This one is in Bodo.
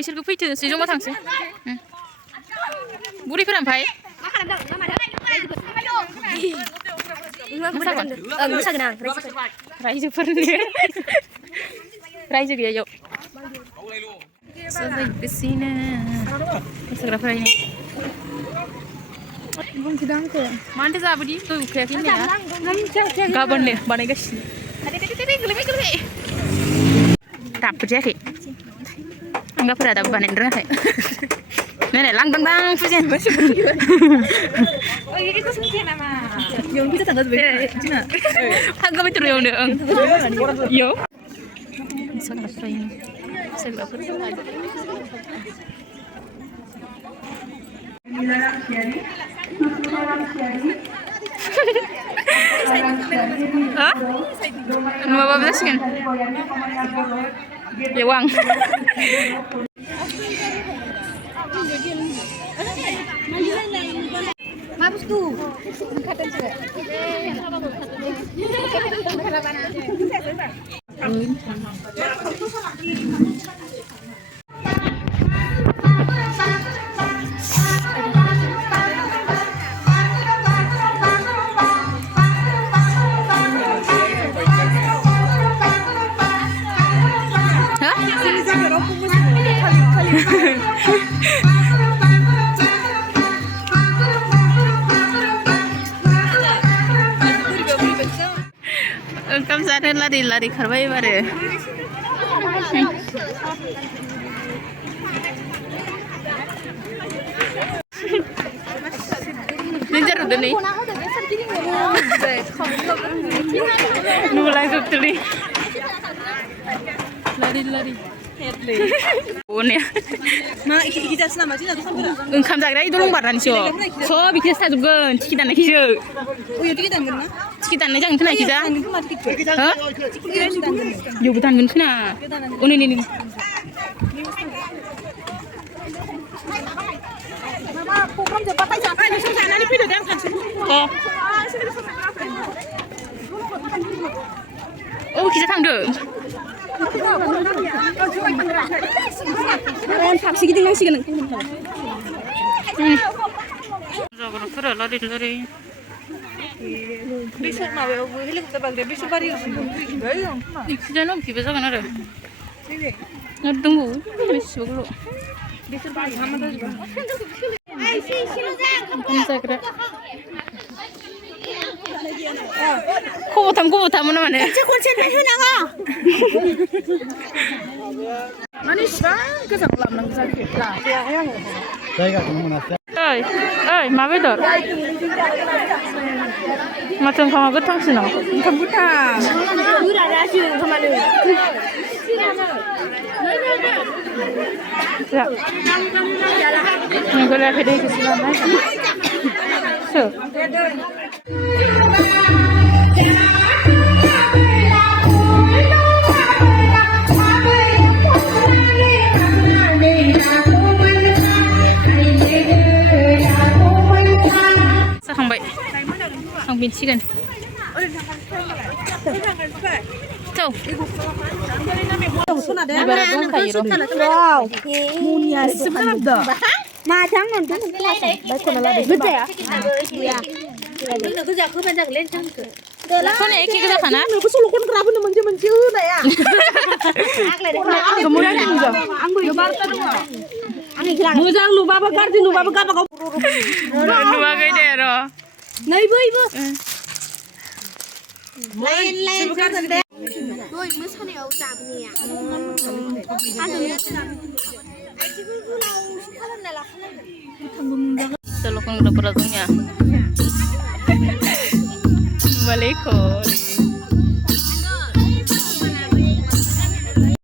इसोरखौ फैथोंसै जमा थांसै बुरैफोरा ओमफ्राय मोसागोन आं रायजोफोरनि रायजो गैया इयाव जायगासिनो मोसाग्राफोरा मानोथो जाबोदि दय उखैयाखै होननाया गाबोननो बानायगासिनो गोलैबाय दाबो जायाखै आंगाफोरा दाबो बानायनो रोङाखै नै लांदां फुजेन थांगाबाय थ'रयावनो इयाव मोसाग्राफोर नुवाबाबो जासिगोन बेयाव आं मा बुस्थु ओंखाम जानो लारि लारि खारबाय एबारो नों जारुदो नै नुलांजोबथोलै लारि लारि ओंखाम जाग्रा दलं बारनानैसो सब बिखिसो थाजोबगोन टिकेट दाननायखिसो टिकेट दाननाय जागोन खोना इखिजा इयावबो दानगोन खोना नै प्रग्राम जोब्बाथाय जानानै फैदो दे आं थांसै अबेखिजा थांदो फारसे गिदिंनांसिगोन जाग्राफोरा लारि लारि बेसर माबायावबो हेलिकप्टार बाग्राया बेसर बारियावसो इखिजानो अबेखिबा जागोन आरो दंबावो बेसेबांल' बेसर बारि मा जाजोबगोन ओंखाम जाग्रा खब'थाममोन माने खनसेनिफ्राय होनाङा माने इसिबां गोजान लाबोनांगौ जाखो लाफैयाहाय आङो जायगाखौनो मोनासै ओइ मा बेदर माथो ओंखामा गोथांसिन ओंखाम गोथां गोरानासो ओंखामानो नोंगोलायाखै दै गोसो लानाय सोर जाखांबाय आं बिनसिगोन एखे गोजाखाना सल' खनग्राफोरनो मोनसे होनाया मोजां नुबाबो गाज्रि नुबाबो गावबागाव नुवाखै दे र' नै बैबो लाइन जागोन दे दय मोसानायाव जाबोनाया आथिंखौ गोलावसो खालामना लाखानांगोन सल' खनग्राफोरा जोंनिया वालेकुम